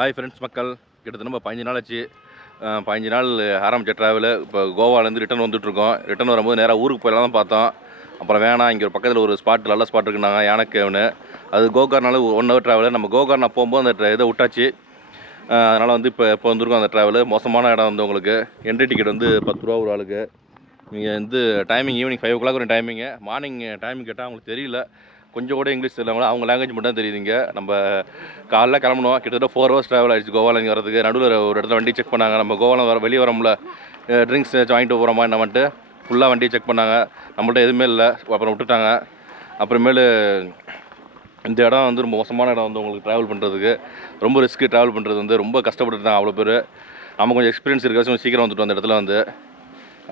Hi friends மக்கள், கிட்டத்தட்ட நம்ம 15 நாள் ஆச்சு. 15 நாள் ஆரம்பித்த ட்ராவலு. இப்போ கோவாலேருந்து ரிட்டன் வந்துட்டுருக்கோம். ரிட்டன் வரும்போது நேராக ஊருக்கு போயிடலாம் தான் பார்த்தோம். அப்புறம் வேணாம், இங்கே ஒரு பக்கத்தில் ஒரு ஸ்பாட் நல்ல ஸ்பாட் இருக்குன்னாங்க, யானைக்கேவ்னு. அது கோகார்னால 1 ஹவர் ட்ராவலு. நம்ம கோகார்னா போகும்போது அந்த இதை விட்டாச்சு. அதனால் வந்து இப்போ வந்திருக்கோம். அந்த ட்ராவலு மோசமான இடம் வந்து உங்களுக்கு என்ட்ரி டிக்கெட் வந்து 10 ரூபா ஒரு ஆளுக்கு. நீங்கள் வந்து டைமிங் ஈவினிங் 5 o'clock ஒரு டைமிங்கு. மார்னிங் டைமிங் கேட்டால் அவங்களுக்கு தெரியல, கொஞ்சம் கூட இங்கிலீஷ் தெரியல. அவங்க லாங்குவேஜ் மட்டும் தான் தெரியுதுங்க. நம்ம காலைல கிளம்பணும், கிட்டத்தட்ட 4 hours ட்ராவல் ஆகிடுச்சு கோவாவில் இங்கே வரதுக்கு. நடுவில் ஒரு இடத்துல வண்டி செக் பண்ணாங்க. நம்ம கோவாவில் வெளியே வரோம்ல, ட்ரிங்க்ஸ் வாங்கிட்டு போகிறோமா என்னமான்ட்டு ஃபுல்லாக வண்டியை செக் பண்ணாங்க. நம்மள்ட்ட எதுவுமே இல்லை, அப்புறம் விட்டுட்டாங்க. அப்புறமேலு இந்த இடம் வந்து ரொம்ப மோசமான இடம் வந்து உங்களுக்கு ட்ராவல் பண்ணுறதுக்கு. ரொம்ப ரிஸ்க்கு ட்ராவல் பண்ணுறது வந்து ரொம்ப கஷ்டப்பட்டுட்டாங்க அவ்வளோ பேர். நம்ம கொஞ்சம் எக்ஸ்பீரியன்ஸ் இருக்காச்சும் சீக்கிரம் வந்துவிட்டோம் அந்த இடத்துல வந்து.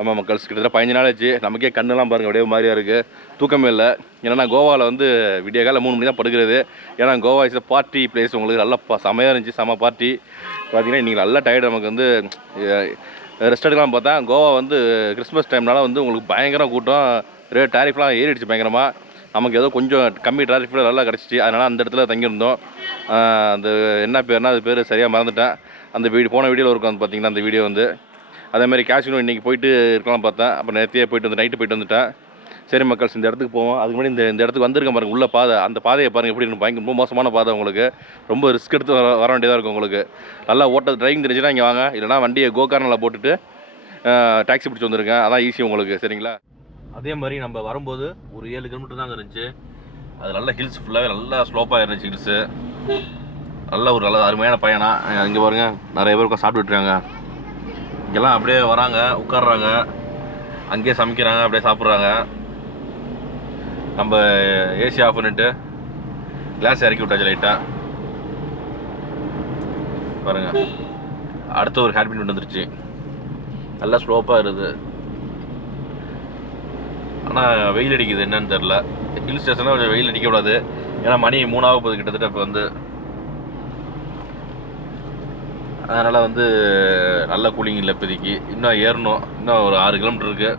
ஆமாம் மக்கள்ஸ், கிட்டத்தட்ட 15 நாள் ஆச்சு. நமக்கே கண்ணெல்லாம் பாருங்கள் அப்படியே மாதிரியாக இருக்குது, தூக்கமே இல்லை. ஏன்னா கோவாவில் வந்து விடிய காலை 3 மணி தான் படுக்கிறது. ஏன்னா கோவா இஸ் பார்ட்டி பிளேஸ். உங்களுக்கு நல்லா செமையாக இருந்துச்சு, செம பார்ட்டி. பார்த்தீங்கன்னா இன்றைக்கி நல்லா டயர்டு. நமக்கு வந்து ரெஸ்ட் எடுக்கலாம் பார்த்தா கோவா வந்து கிறிஸ்மஸ் டைம்னால வந்து உங்களுக்கு பயங்கர கூட்டம். டாரிஃப்லாம் ஏறிடுச்சு பயங்கரமாக. நமக்கு ஏதோ கொஞ்சம் கம்மி டாரிஃபில் நல்லா கிடச்சிச்சு. அதனால் அந்த இடத்துல தங்கியிருந்தோம். அந்த என்ன பேர்னா அது பேர் சரியாக மறந்துட்டேன். அந்த போன வீடியோவில் இருக்கும் வந்து பார்த்தீங்கன்னா அந்த வீடியோ வந்து. அதேமாதிரி கேஷினோ இன்றைக்கி போயிட்டு இருக்கலாம் பார்த்தேன். அப்புறம் நேரத்தையே போயிட்டு வந்து நைட்டு போயிட்டு வந்துட்டேன். சரி மக்கள்ஸ், இந்த இடத்துக்கு போவோம். அதுக்கு முன்னாடி இந்த இடத்துக்கு வந்திருக்கேன் பாருங்கள். உள்ள பாதை, அந்த பாதையை பாருங்கள் எப்படி இருக்கும். பயங்கர ரொம்ப மோசமான பாதை. உங்களுக்கு ரொம்ப ரிஸ்க் எடுத்து வர வேண்டியதாக இருக்கும். உங்களுக்கு நல்லா ஓட்ட டிரைவிங் தெரிஞ்சுன்னா இங்கே வாங்க. இல்லைனா வண்டியை கோகார்னில் போட்டுட்டு டாக்ஸி பிடிச்சி வந்துருக்கேன். அதான் ஈஸி உங்களுக்கு. சரிங்களா? அதே மாதிரி நம்ம வரும்போது ஒரு 7 கிலோமீட்டர் தான் இருந்துச்சு. அது நல்ல ஹில்ஸ், ஃபுல்லாகவே நல்லா ஸ்லோப்பாக இருந்துச்சு ஹில்ஸு. நல்ல அருமையான பயணம். இங்கே பாருங்கள், நிறைய பேர் சாப்பிட்டுட்ருக்காங்க. இங்கெல்லாம் அப்படியே வராங்க, உட்காடுறாங்க, அங்கேயே சமைக்கிறாங்க, அப்படியே சாப்பிட்றாங்க. நம்ம ஏசி ஆஃப் பண்ணிட்டு கிளாஸ் இறக்கி விட்டாச்சு லைட்டாக. பாருங்கள், அடுத்த ஒரு ஹேட் பின் வந்துருச்சு. நல்லா ஸ்லோப்பாக இருக்குது. ஆனால் வெயில் அடிக்குது, என்னன்னு தெரில. ஹில் ஸ்டேஷனில் கொஞ்சம் வெயில் அடிக்கக்கூடாது. ஏன்னா மணி 3 ஆக போகுது கிட்டத்தட்ட இப்போ வந்து. அதனால் வந்து நல்ல கூலிங் இல்லை இப்போதைக்கு. இன்னும் ஏறணும், இன்னும் ஒரு 6 கிலோமீட்டர் இருக்குது.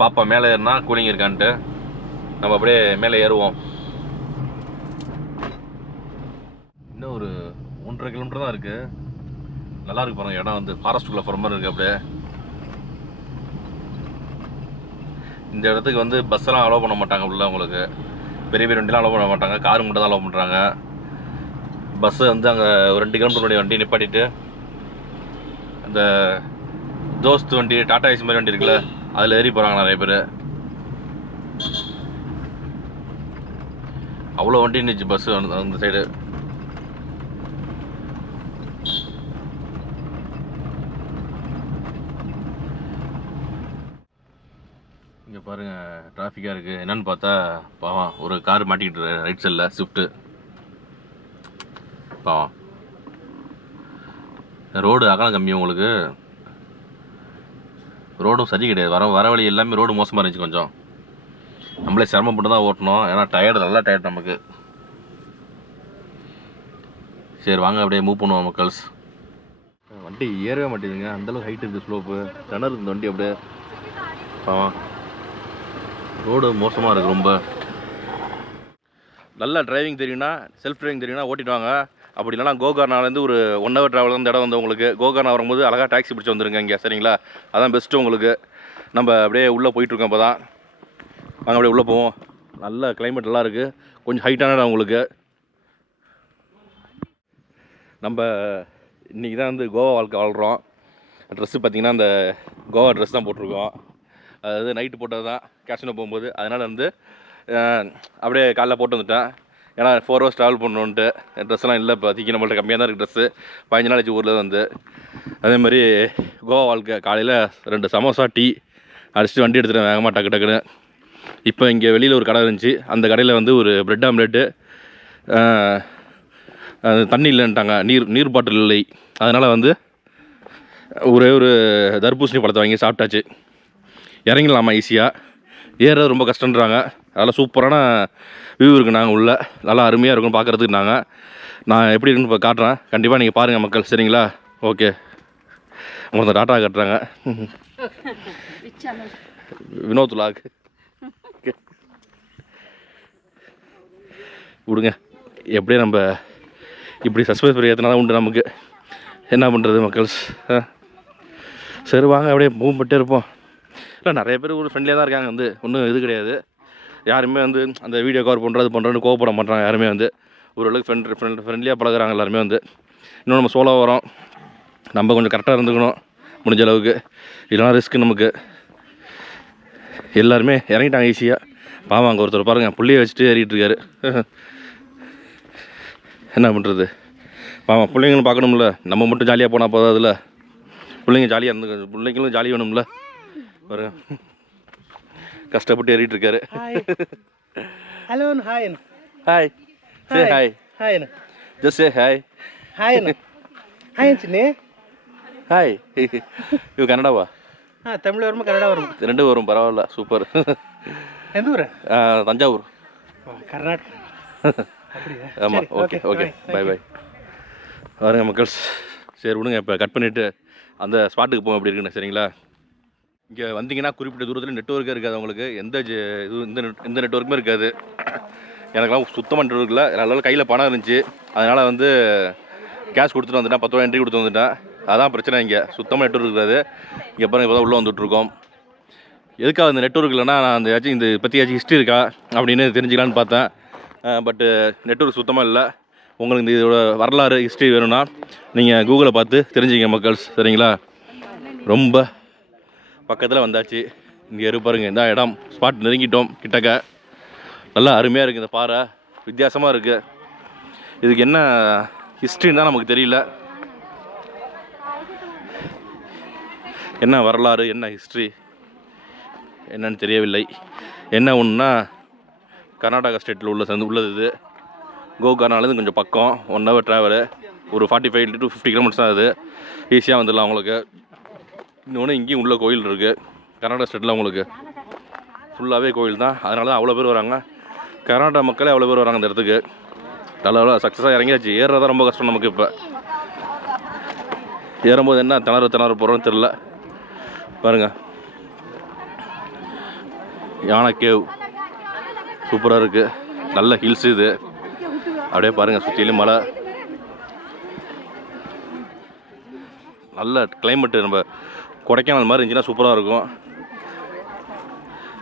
பாப்பா மேலே ஏறினா கூலிங் இருக்கான்ட்டு நம்ம அப்படியே மேலே ஏறுவோம். இன்னும் ஒரு 1.5 கிலோமீட்டர் தான் இருக்குது. நல்லா இருக்கு பாருங்கள், இடம் வந்து ஃபாரஸ்ட்டுக்குள்ளே போகிற மாதிரி இருக்குது. அப்படியே இந்த இடத்துக்கு வந்து பஸ்ஸெல்லாம் அலோவ் பண்ண மாட்டாங்க உள்ள. உங்களுக்கு பெரிய பெரிய வண்டிலாம் அலோவ் பண்ண மாட்டாங்க, கார் மட்டும் தான் அலோவ் பண்ணுறாங்க. பஸ்ஸு வந்து அங்கே ஒரு 2 கிலோமீட்டருடைய வண்டி நிப்பாட்டிட்டு அந்த தோஸ்த் வண்டி, டாடா ஏசி மாதிரி வண்டி இருக்குல்ல, அதில் ஏறி போகிறாங்க நிறைய பேர். அவ்வளோ வண்டி இருந்துச்சு பஸ்ஸு அந்த சைடு. இங்கே பாருங்கள், டிராஃபிக்காக இருக்குது. என்னென்னு பார்த்தா பாவம் ஒரு கார் மாட்டிக்கிட்டு ரைட் சைடில் ஸ்விஃப்ட்டு. பாவம், ரோடு அகலம் கம்மி உங்களுக்கு. ரோடும் சரி கிடையாது. வர வழி எல்லாமே ரோடு மோசமாக இருந்துச்சு. கொஞ்சம் நம்மளே சிரமப்பட்டு தான் ஓட்டணும். ஏன்னா டயர்டு, நல்லா டயர்டு நமக்கு. சரி வாங்க அப்படியே மூவ் பண்ணுவோம் மக்கள்ஸ். வண்டி ஏறவே மாட்டேதுங்க, அந்தளவுக்கு ஹைட் இருக்குது, ஸ்லோப்பு திணறு இந்த வண்டி அப்படியே. பாவம், ரோடு மோசமாக இருக்குது ரொம்ப. நல்லா டிரைவிங் தெரியும்னா, செல்ஃப் டிரைவிங் தெரியும்னா ஓட்டிடுவாங்க. அப்படி இல்லைனா கோகார்னாலேருந்து ஒரு 1 hour ட்ராவல் அந்த இடம் வந்து உங்களுக்கு. கோகார்னா வரும்போது அழகாக டாக்ஸி பிடிச்சி வந்துருங்க இங்கே. சரிங்களா? அதான் பெஸ்ட்டு உங்களுக்கு. நம்ம அப்படியே உள்ளே போயிட்டுருக்கோம். இப்போ தான் நாங்கள் அப்படியே உள்ளே போவோம். நல்ல கிளைமேட் நல்லா இருக்குது, கொஞ்சம் ஹைட்டான இடம் உங்களுக்கு. நம்ம இன்றைக்கி தான் வந்து கோவா வாழ்க்கை வாழ்கிறோம். ட்ரெஸ்ஸு பார்த்திங்கன்னா அந்த கோவா ட்ரெஸ் தான் போட்டிருக்கோம். அதாவது நைட்டு போட்டது தான் கேஷினோ போகும்போது. அதனால் வந்து அப்படியே காலைல போட்டு வந்துட்டேன். ஏன்னா 4 hours ட்ராவல் பண்ணணுன்ட்டு ட்ரெஸ்லாம் இல்லை. இப்போதைக்கு நம்மள்ட்ட கம்மியாக தான் இருக்குது ட்ரெஸ்ஸு. 15 நாள் ஆச்சு ஊரில் வந்து. அதேமாதிரி கோவா வாழ்க்கை. காலையில் 2 சமோசா, டீ அடிச்சுட்டு வண்டி எடுத்துகிட்டு வேகமாக டக்குன்னு. இப்போ இங்கே வெளியில் ஒரு கடை இருந்துச்சு. அந்த கடையில் வந்து ஒரு ப்ரெட் ஆம்லேட்டு, தண்ணி இல்லைன்ட்டாங்க, நீர் பாட்டில் இல்லை. அதனால் வந்து ஒரே ஒரு தர்பூசணி பழத்தை வாங்கி சாப்பிட்டாச்சு. இறங்கிடலாமா ஈஸியாக, ஏறுறது ரொம்ப கஷ்டன்றாங்க. அதெல்லாம் சூப்பரான வியூ இருக்குது. நாங்கள் உள்ள நல்லா அருமையாக இருக்கும் பார்க்குறதுக்கு. நான் எப்படி இருக்குன்னு இப்போ காட்டுறேன், கண்டிப்பாக நீங்கள் பாருங்கள் மக்கள். சரிங்களா? ஓகே, அவங்க டாட்டா காட்டுறாங்க. வினோத் வ்ளாக் விடுங்க. எப்படியே நம்ம இப்படி சப்ஸ்கிரைபர் ஏற்றினா தான் உண்டு நமக்கு. என்ன பண்ணுறது மக்கள்ஸ். சரி வாங்க அப்படியே மூவ் பண்ணிட்டே இருப்போம். இல்லை நிறைய பேர் ஒரு ஃப்ரெண்ட்லியாக தான் இருக்காங்க, வந்து ஒன்றும் இது கிடையாது. யாருமே வந்து அந்த வீடியோ கவர் பண்ணுறதுன்னு கோவப்பட மாட்டாங்க. யாருமே வந்து ஓரளவுக்கு ஃப்ரெண்ட்லியாக பழகுறாங்க எல்லாருமே வந்து. இன்னும் நம்ம சோலோ வரோம், நம்ம கொஞ்சம் கரெக்டாக இருந்துக்கணும் முடிஞ்ச அளவுக்கு, இல்லைனா ரிஸ்க்கு நமக்கு. எல்லாருமே இறங்கிட்டாங்க ஈஸியாக. பாவம் அங்கே ஒருத்தர் பாருங்கள் புள்ளியை வச்சுட்டு ஏறிட்டு இருக்காரு. என்ன பண்ணுறது, பாவம் பிள்ளைங்களும் பார்க்கணும்ல. நம்ம மட்டும் ஜாலியாக போனால் போதாதுல்ல, பிள்ளைங்க ஜாலியாக இருந்து பிள்ளைங்களும் ஜாலி வேணும்ல பாருங்க. கஷ்டப்பட்டு ஏறிட்டு இருக்காரு. Hello hi hi say hi hi just say hi hi hi சின்னே ஹாய். இது கன்னடாவா? தமிழ் வருமா கன்னடா வருமா? ரெண்டு வரும், பரவாயில்ல, சூப்பர். எந்த ஊர்? தஞ்சாவூர், கர்நாடகா. ஆமாம். Okay okay, bye bye. பாருங்க மக்கள்ஸ், சரி விடுங்க, இப்போ கட் பண்ணிவிட்டு அந்த ஸ்பாட்டுக்கு போவோம் எப்படி இருக்குன்னு. சரிங்களா, இங்கே வந்தீங்கன்னா குறிப்பிட்ட தூரத்தில் நெட்ஒர்க்கே இருக்காது உங்களுக்கு. எந்த எந்த நெட்ஒர்க்குமே இருக்காது. எனக்கெல்லாம் சுத்தமாக நெட்ஒர்க் இல்லை. அதனால் கையில் பணம் இருந்துச்சு, அதனால் வந்து கேஷ் கொடுத்துட்டு வந்துட்டேன். 10 ரூபா என்ட்ரி கொடுத்து வந்துட்டேன். அதான் பிரச்சனை. இங்கே சுத்தமாக நெட்ஒர்க் இருக்காது. இங்கே பாருங்கள், இப்போ தான் உள்ளே வந்துட்டுருக்கோம். எதுக்காக இந்த நெட்ஒர்க் இல்லைன்னா நான் அந்த இந்த பற்றியாச்சும் ஹிஸ்ட்ரி இருக்கா அப்படின்னு தெரிஞ்சுக்கலான்னு பார்த்தேன். பட்டு நெட்ஒர்க் சுத்தமாக இல்லை. உங்களுக்கு இந்த இதோட வரலாறு ஹிஸ்ட்ரி வேணும்னா நீங்கள் கூகுளில் பார்த்து தெரிஞ்சுங்க மக்கள்ஸ். சரிங்களா, ரொம்ப பக்கத்தில் வந்தாச்சு. இங்கே பாருங்க, இந்த இடம் ஸ்பாட் நெருங்கிட்டோம் கிட்டக்க. நல்லா அருமையாக இருக்குது. இந்த பாறை வித்தியாசமாக இருக்குது. இதுக்கு என்ன ஹிஸ்ட்ரின்னு தான் நமக்கு தெரியல. என்ன வரலாறு, என்ன ஹிஸ்ட்ரி என்னன்னு தெரியவில்லை. என்ன ஒன்றுனா, கர்நாடகா ஸ்டேட்டில் உள்ளது இது. கோகர்னாலேருந்து கொஞ்சம் பக்கம், 1 hour ட்ராவலு. ஒரு 45 to 50 கிலோமீட்டர்ஸ் தான் அது. ஈஸியாக வந்துடலாம் உங்களுக்கு. இன்னொன்று இங்கேயும் உள்ள கோயில் இருக்குது. கர்நாடகா ஸ்டேட்டில் உங்களுக்கு ஃபுல்லாகவே கோயில் தான். அதனால தான் அவ்வளோ பேர் வராங்க. கர்நாடகா மக்களே அவ்வளோ பேர் வராங்க இந்த இடத்துக்கு. நல்லா சக்ஸஸாக இறங்கியாச்சு. ஏறுறதா ரொம்ப கஷ்டம் நமக்கு. இப்போ ஏறும்போது என்ன திணறு போகிறோன்னு தெரில. பாருங்கள், யானை கேவ் சூப்பராக இருக்குது. நல்ல ஹில்ஸ் இது. அப்படியே பாருங்கள், சுற்றிலும் மலை. நல்ல கிளைமேட்டு. நம்ம கொடைக்கானல் மாதிரி இருந்துச்சுன்னா சூப்பராக இருக்கும்.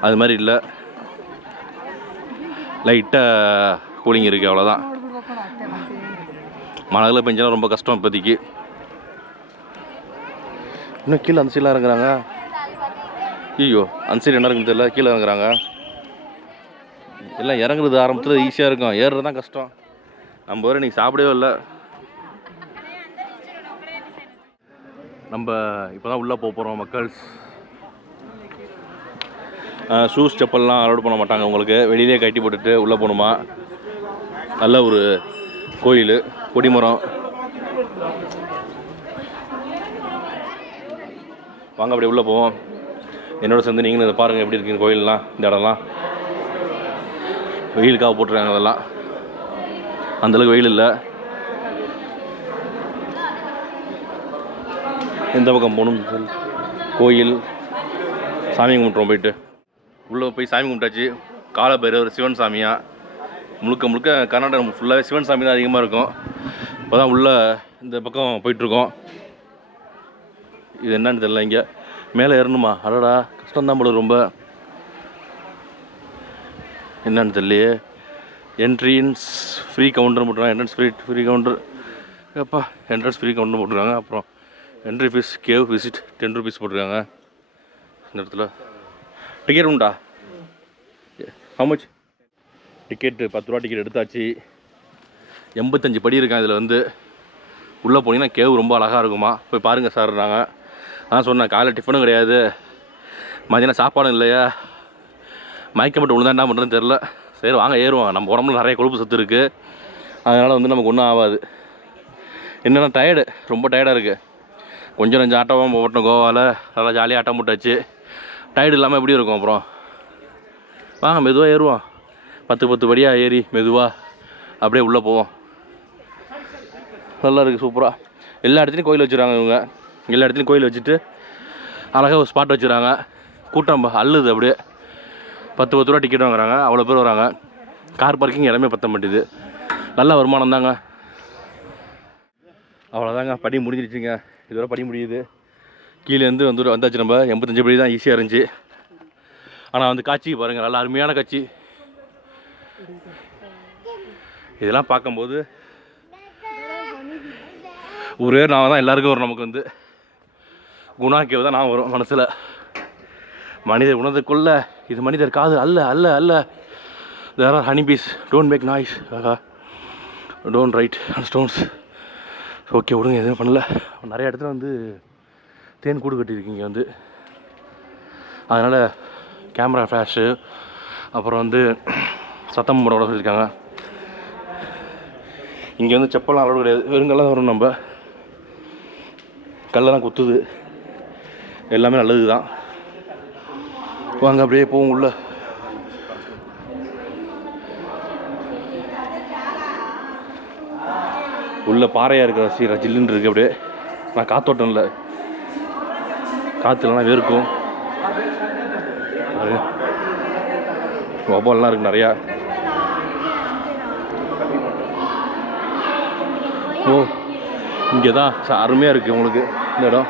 அது மாதிரி இல்லை, லைட்டாக கூலிங் இருக்குது, அவ்வளோதான். மழையில் பெஞ்சாலும் ரொம்ப கஷ்டம் இப்போதைக்கு. இன்னும் கீழே அந்த சைடெலாம் இறங்குறாங்க. ஐயோ, அந்த சைடு என்ன இருக்குன்னு தெரியல, கீழே இறங்குறாங்க. எல்லாம் இறங்குறது ஆரம்பத்தில் ஈஸியாக இருக்கும், ஏறுறது தான் கஷ்டம். நம்ம வர இன்றைக்கி சாப்பிடவே இல்லை. நம்ம இப்போ தான் உள்ளே போகிறோம் மக்கள்ஸ். ஷூஸ் செப்பல்லாம் அலோட் பண்ண மாட்டாங்க உங்களுக்கு. வெளியிலே கட்டி போட்டுட்டு உள்ளே போகணுமா. நல்ல ஒரு கோயில், கொடிமரம். வாங்க அப்படியே உள்ளே போவோம். என்னோட சேர்ந்து நீங்களும் இதை பாருங்கள் எப்படி இருக்குது கோயிலெலாம். இந்த இடம்லாம் வெயிலுக்காக போட்டுருக்காங்க. அதெல்லாம் அந்தளவுக்கு வெயில் இல்லை. எந்த பக்கம் போகணும் கோயில். சாமி கும்பிட்றோம். போயிட்டு உள்ளே போய் சாமி கும்பிட்டாச்சு. காலபைரவர் சிவன் சாமியாக. முழுக்க கர்நாடகா ஃபுல்லாகவே சிவன் சாமி தான் அதிகமாக இருக்கும். இப்போ தான் உள்ளே இந்த பக்கம் போயிட்டுருக்கோம். இது என்னன்னு தெரியல. இங்கே மேலே ஏறணுமா? அடடா, கஷ்டம்தான் போல ரொம்ப. என்னன்னு தெரியலையே. என்ட்ரன்ஸ் ஃப்ரீ கவுண்டர் போட்டுருக்காங்க. Entrance free counter. எப்பா, என்ட்ரன்ஸ் ஃப்ரீ கவுண்டர் போட்டுருக்காங்க. அப்புறம் entry fees cave visit 10 rupees போட்டிருக்காங்க. இந்த இடத்துல டிக்கெட் உண்டா? How much? டிக்கெட்டு 10 ரூபா டிக்கெட் எடுத்தாச்சு. 85 படி இருக்கான் இதில் வந்து. உள்ளே போனீங்கன்னா கேவ் ரொம்ப அழகாக இருக்குமா. போய் பாருங்கள் சார். நாங்கள் அதான் சொன்னேன், காலையில் டிஃபனும் கிடையாது, மதியானம் சாப்பாடும் இல்லையா, மயக்கப்பட்டு விழுந்தா என்ன பண்ணுறதுன்னு தெரில. சரி வாங்க ஏறுவாங்க. நம்ம உடம்புல நிறைய கொழுப்பு சத்து இருக்குது. அதனால் வந்து நமக்கு ஒன்றும் ஆகாது. என்னென்னா டயர்டு, ரொம்ப டயர்டாக இருக்குது. கொஞ்சம் நஞ்சம் ஆட்டமாக போட்டோம் கோவாவில். நல்லா ஜாலியாக ஆட்டம் போட்டாச்சு. டயர்டு இல்லாமல் எப்படி இருக்கும் அப்புறம். வாங்க மெதுவாக ஏறுவோம். 10 படியாக ஏறி மெதுவாக அப்படியே உள்ளே போவோம். நல்லா இருக்குது, சூப்பராக. எல்லா இடத்துலையும் கோயில் வச்சுருக்காங்க இவங்க. எல்லா இடத்துலையும் கோயில் வச்சுட்டு அழகாக ஒரு ஸ்பாட் வச்சுருக்காங்க. கூட்டம் அள்ளுது அப்படியே. 10 ரூபா டிக்கெட் வாங்குறாங்க. அவ்வளோ பேர் வராங்க. கார் பார்க்கிங் இடமே பற்ற மாட்டேது. நல்ல வருமானம் தாங்க. அவ்வளோதாங்க, படி முடிஞ்சிருச்சுங்க. இதுவரை படி முடியுது. கீழேருந்து வந்தாச்சு. நம்ம 85 படி தான் ஈஸியாக இருந்துச்சு. ஆனால் வந்து காட்சி பாருங்கள், நல்லா அருமையான காட்சி. இதெல்லாம் பார்க்கும்போது ஒரே நான் தான் எல்லாருக்கும் வரும். நமக்கு வந்து குணா கேவ் தான் நான் வரும் மனசில். மனிதர் உணர்ந்துக்குள்ள இது மனிதர் காது அல்ல அல்ல அல்ல. There are honey bees, don't make noise, don't write on stones. Okay விடுங்க, எதுவும் பண்ணல. நிறைய இடத்துல வந்து தேன் கூடு கட்டியிருக்கீங்க வந்து. அதனால் கேமரா ஃப்ளாஷு அப்புறம் வந்து சத்தம் போட சொல்லியிருக்காங்க. இங்கே வந்து செப்பல்லாம் அளவு கிடையாது, வெறுங்கல்லாம் தான் வரும். நம்ம கல்லெல்லாம் குத்துது, எல்லாமே நல்லது தான். வாங்க அப்படியே போவோம் உள்ள. உள்ள பாறையாக இருக்கிற ஜில்லுன்னு இருக்குது அப்படியே. நான் காத்தோட்டம் இல்லை, காற்றுலலாம் வேர்க்கும். வவ்வால்லாம் இருக்குது நிறையா. ஓ, இங்கே தான் அருமையாக இருக்குது உங்களுக்கு இந்த இடம்.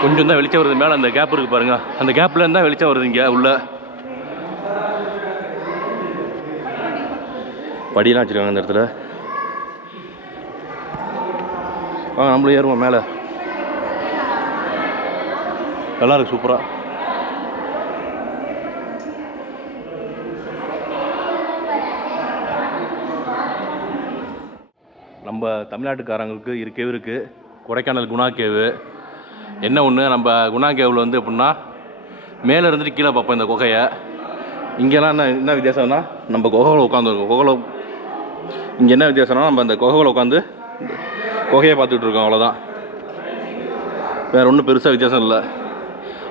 கொஞ்சம் தான் வெளிச்சம் வருது. மேலே அந்த கேப் இருக்குது பாருங்கள், அந்த கேப்பில் இருந்தால் வெளிச்சம் வருது இங்கே உள்ள. படியெல்லாம் வச்சுருக்காங்க அந்த இடத்துல. வாங்க நம்மளும் ஏறுவோம் மேலே. நல்லா இருக்கு, சூப்பராக. நம்ம தமிழ்நாட்டுக்காரங்களுக்கு இருக்கவே இருக்குது கொடைக்கானல் குணா கேவு. என்ன ஒன்று, நம்ம குணா கேவில் வந்து எப்படின்னா மேலே இருந்துட்டு கீழே பார்ப்போம் இந்த குகையை. இங்கெல்லாம் என்ன வித்தியாசம்னா, நம்ம குகையில் உட்காந்துருக்கோம். குகையில் இங்கே என்ன வித்தியாசம்னா, நம்ம அந்த குகையில் உட்காந்து குகையை பார்த்துக்கிட்டு இருக்கோம், அவ்வளோதான். வேறு ஒன்றும் பெருசாக வித்தியாசம் இல்லை.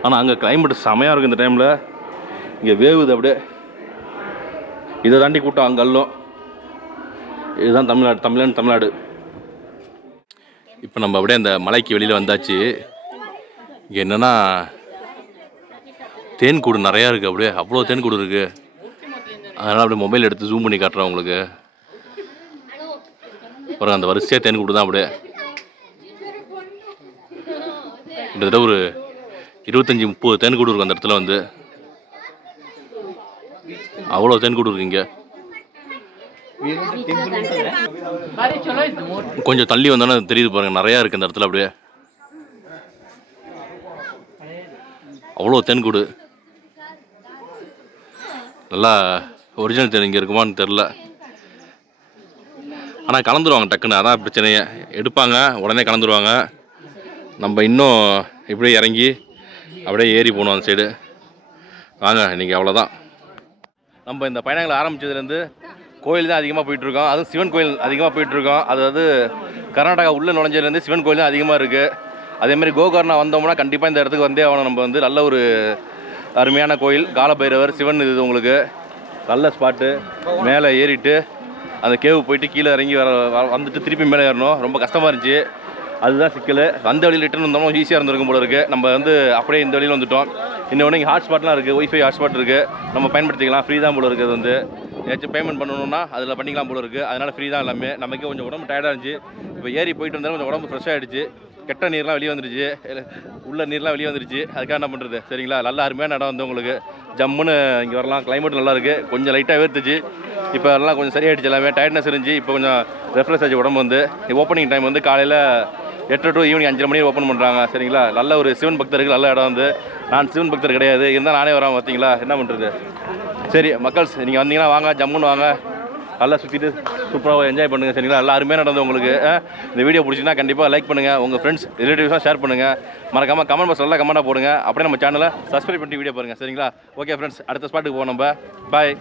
ஆனால் அங்கே கிளைமேட் செமையாக இருக்குது இந்த டைமில். இங்கே வேவுது அப்படியே. இதை தாண்டி கூட்டம் அங்கே அல்லும். இதுதான் தமிழ்நாடு. இப்போ நம்ம அப்படியே அந்த மலைக்கு வெளியில் வந்தாச்சு. இங்கே என்னென்னா தேன் கூடு நிறையா இருக்குது. அப்படியே அவ்வளோ தேன் கூடு இருக்குது. அதனால் அப்படியே மொபைல் எடுத்து ஜூம் பண்ணி காட்டுறேன் உங்களுக்கு. அப்புறம் அந்த வரிசையாக தேன் கூடு தான். அப்படியே கிட்டத்தட்ட ஒரு 25-30 தேன் கூடு இருக்கும் அந்த இடத்துல வந்து. அவ்வளோ தேன் கூடு இருக்கு இங்கே. கொஞ்சம் தள்ளி வந்தோன்னா தெரியுது பாருங்கள், நிறையா இருக்குது அந்த இடத்துல. அப்படியே அவ்வளோ தேன்கூடு. நல்லா ஒரிஜினல் தேன் இங்கே இருக்குமான்னு தெரில. ஆனால் கலந்துருவாங்க டக்குன்னு, அதான் பிரச்சனையே. எடுப்பாங்க உடனே கலந்துருவாங்க. நம்ம இன்னும் இப்படியே இறங்கி அப்படியே ஏறி போகணும் அந்த சைடு. வாங்க இன்றைக்கி அவ்வளோதான். நம்ம இந்த பயணங்களை ஆரம்பித்ததுலேருந்து கோயில் தான் அதிகமாக போயிட்டுருக்கோம். அதுவும் சிவன் கோயில் அதிகமாக போயிட்டுருக்கோம். அதாவது கர்நாடகா உள்ளே நுழைஞ்சதுலேருந்து சிவன் கோயில் தான் அதிகமாக இருக்குது. அதேமாதிரி கோகர்ணா வந்தோம்னா கண்டிப்பாக இந்த இடத்துக்கு வந்தே ஆகணும். நம்ம வந்து நல்ல ஒரு அருமையான கோயில், காலபைரவர் சிவன். இது உங்களுக்கு நல்ல ஸ்பாட்டு. மேலே ஏறிட்டு அந்த கேவு போயிட்டு கீழே இறங்கி வந்துட்டு திருப்பி மேலே ஏறணும். ரொம்ப கஷ்டமாக இருந்துச்சு, அதுதான் சிக்கல். வந்த வழியில் ரிட்டர்ன் வந்தோம்னா ஈஸியாக இருந்திருக்கும் போல இருக்குது. நம்ம வந்து அப்படியே இந்த வழியில் வந்துவிட்டோம். இன்னொன்று இங்கே ஹாட்ஸ்பாட்லாம் இருக்குது, ஒய்ஃபை ஹாட்ஸ்பாட் இருக்குது, நம்ம பயன்படுத்திக்கலாம். ஃப்ரீ தான் போல இருக்குது. அது வந்து ஏதாச்சும் பேமெண்ட் பண்ணணும்னா அதில் பண்ணிக்கலாம் போல இருக்குது. அதனால் ஃப்ரீ தான் எல்லாமே. நமக்கு கொஞ்சம் உடம்பு டயர்டாக இருந்துச்சு. இப்போ ஏறி போயிட்டு வந்தாலும் கொஞ்சம் உடம்பு ஃப்ரெஷ்ஷாக ஆகிடுச்சு. கெட்ட நீர்லாம் வெளியே வந்துருச்சு, உள்ள நீர்லாம் வெளியே வந்துருச்சு. அதுக்காக என்ன பண்ணுறது, சரிங்களா. நல்லா அருமையான இடம் வந்து உங்களுக்கு ஜம்முன்னு இங்கே வரலாம். கிளைமேட் நல்லா இருக்குது. கொஞ்சம் லைட்டாக வேர்த்துச்சு, இப்போ எல்லாம் கொஞ்சம் சரியாயிடுச்சு. எல்லாமே டயர்ட்னஸ் இருந்துச்சு, இப்போ கொஞ்சம் ரெஃப்ரெஷ் ஆச்சு உடம்பு வந்து. ஓப்பனிங் டைம் வந்து காலையில் 8 to ஈவினிங் 5:30 மணி ஓப்பன் பண்ணுறாங்க, சரிங்களா. நல்ல ஒரு சிவன் பக்தருக்கு நல்ல இடம் வந்து. நான் சிவன் பக்தர் கிடையாது, இருந்தால் நானே வரேன், பார்த்தீங்களா. என்ன பண்ணுறது. சரி மக்கள்ஸ், நீங்கள் வந்தீங்கன்னா வாங்க, ஜம்முன்னு வாங்க, நல்லா சுற்றிட்டு சூப்பராக என்ஜாய் பண்ணுங்கள், சரிங்களா. நல்லா அருமையாக நடந்து உங்களுக்கு. இந்த வீடியோ பிடிச்சிங்கன்னா கண்டிப்பாக லைக் பண்ணுங்கள், உங்கள் ஃப்ரெண்ட்ஸ் ரிலேட்டிவ்ஸாக ஷேர் பண்ணுங்கள். மறக்காமல் கமெண்ட் பாக்ஸ் நல்லா கமெண்ட்டாக போடுங்க. அப்படியே நம்ம சேனலை சப்ஸ்கிரைப் பண்ணி வீடியோ பாருங்கள், சரிங்களா. ஓகே ஃப்ரெண்ட்ஸ், அடுத்த ஸ்பாட்டுக்கு போவோம் நம்ம. பாய்.